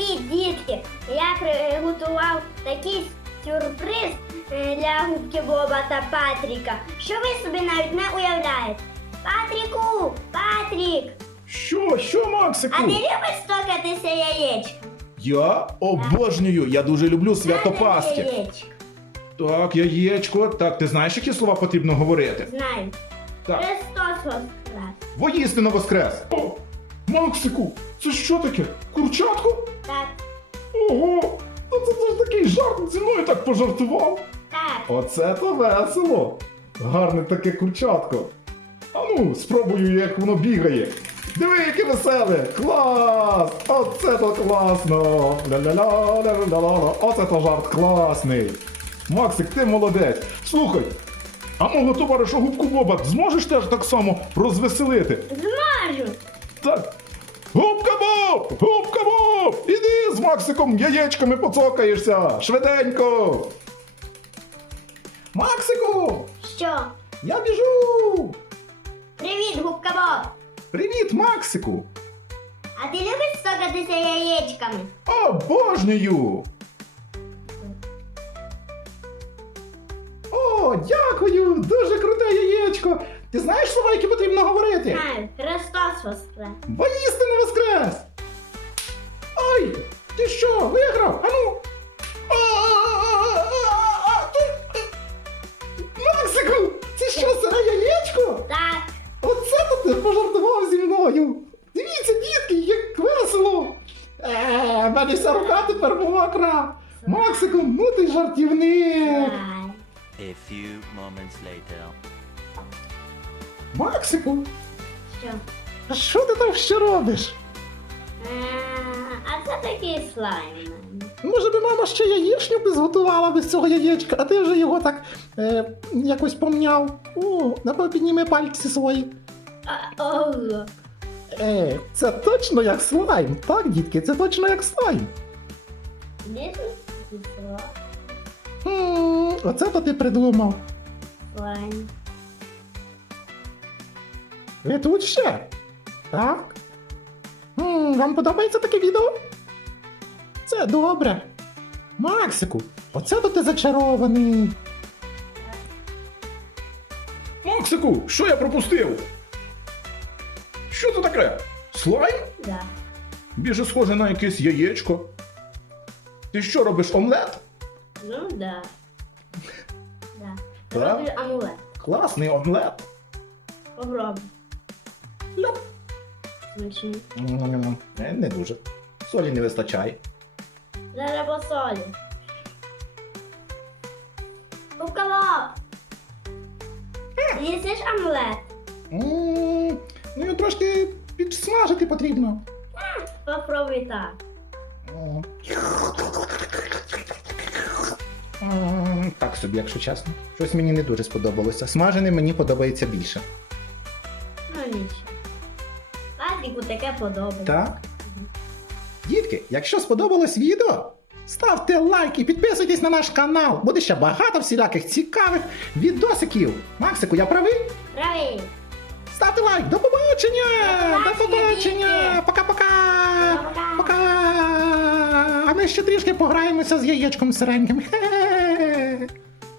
Привіт, дітки! Я приготував такий сюрприз е, для губки Боба та Патріка, що ви собі навіть не уявляєте. Патріку! Патрік! Що, що, Максику? А ти любиш стокатися яєчком? Я обожнюю, я дуже люблю свято Пасхи. яєчко? Так, яєчко. Так, ти знаєш, які слова потрібно говорити? Знаю. Так. Христос воскрес. Воїстину воскрес! Максику, це що таке? Курчатко? Так, Ого! Та це, це ж такий жарт зі мною так пожартував. так. Оце то весело. Гарне таке курчатко. А ну, спробую, як воно бігає. Диви, яке веселе! Клас! Оце то класно! Ля-ля-ля, ля-ля-ля-ля. Оце то жарт класний. Максик, ти молодець. Слухай, а мого товариша Губку Боба зможеш теж так само розвеселити? Зможу. Так. Губка Боб! Губка Боб! Іди з Максиком яєчками поцокаєшся! Швиденько! Максику! Що? Я біжу! Привіт, губка Боб! Привіт, Максику! А ти любиш стокатися яєчками? Обожнюю! О, дякую! Дуже круте яєчко! Ти знаєш слова, які потрібно говорити? Знаю. Христос воскрес. Воістину воскрес! Ой, ти що, виграв? Ану! Максику, це що, сире яєчко? Так. Оце то ти пожартував зі мною! Дивіться, дітки, як весело! Е, в мене вся рука тепер мокра! Максику, ну ти жартівник! A few moments later. Максику, Що? А що ти там ще робиш? А це такий слайм. Може би мама ще яєчню би зготувала без цього яєчка, а ти вже його так е, якось помняв. О, напевно, підніми пальці свої. А. Е, це точно як слайм, так, дітки, це точно як слайм. Слайм. Хм, оце то ти придумав. Слайм. Ви тут ще? Так? Хм, вам подобається таке відео? Це добре. Максику, оце то ти зачарований. Максику, що я пропустив? Що це таке? Слайм? Да. Більше схоже на якесь яєчко. Ти що робиш омлет? Ну да. Да. Да? Роблю амулет. Класний омлет. Попробуй. Ляп. Смачний. М, е, Не дуже. Солі не вистачає. Зараз посолю. Губка Боб! Їсиш омлет? М, Ну, його трошки підсмажити потрібно. Попробуй так. М. М, Так собі, якщо чесно. Щось мені не дуже сподобалося. Смажене мені подобається більше. Ну нічого. Патріку таке подобається. Так? Дітки, якщо сподобалось відео, ставте лайк і підписуйтесь на наш канал. Буде ще багато всіляких цікавих відосиків. Максику, я правий? Правий. Ставте лайк! До побачення! До побачення! Пока-пока! Пока. А ми ще трішки пограємося з яєчком сиреньким. Хе-хе!